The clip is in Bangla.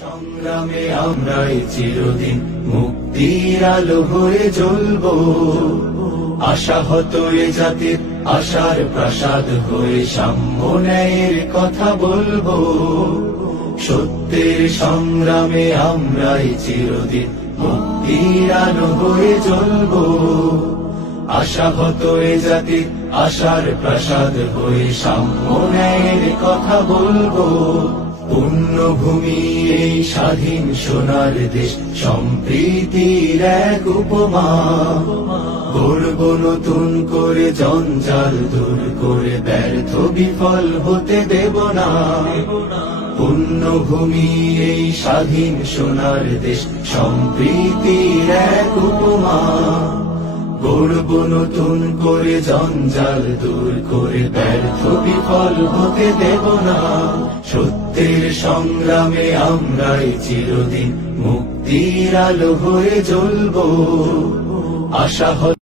সংগ্রামে আমরাই চিরদিন মুক্তির আলো হয়ে জ্বলবো। আশাহত এ জাতির আশার প্রাসাদ হয়ে সাম্য ন্যায়ের কথা বলবো। সত্যের সংগ্রামে আমরাই চিরদিন মুক্তির আলো হয়ে জ্বলবো। আশাহত এ জাতির আশার প্রাসাদ হয়ে সাম্য ন্যায়ের কথা বলবো। পুণ্যভূমি এই স্বাধীন সোনার দেশ সম্প্রীতির এক উপমা। গড়ব নতুন করে জঞ্জাল দূর করে ব্যর্থ বিফল হতে দেব না। পুণ্যভূমি এই স্বাধীন সোনার দেশ সম্প্রীতির এক উপমা। গড়ব নতুন করে জঞ্জাল দূর করে ব্যর্থ বিফল হতে দেব না। সত্যের সংগ্রামে আমরাই চিরদিন মুক্তির আলো হয়ে জ্বলবো। আশা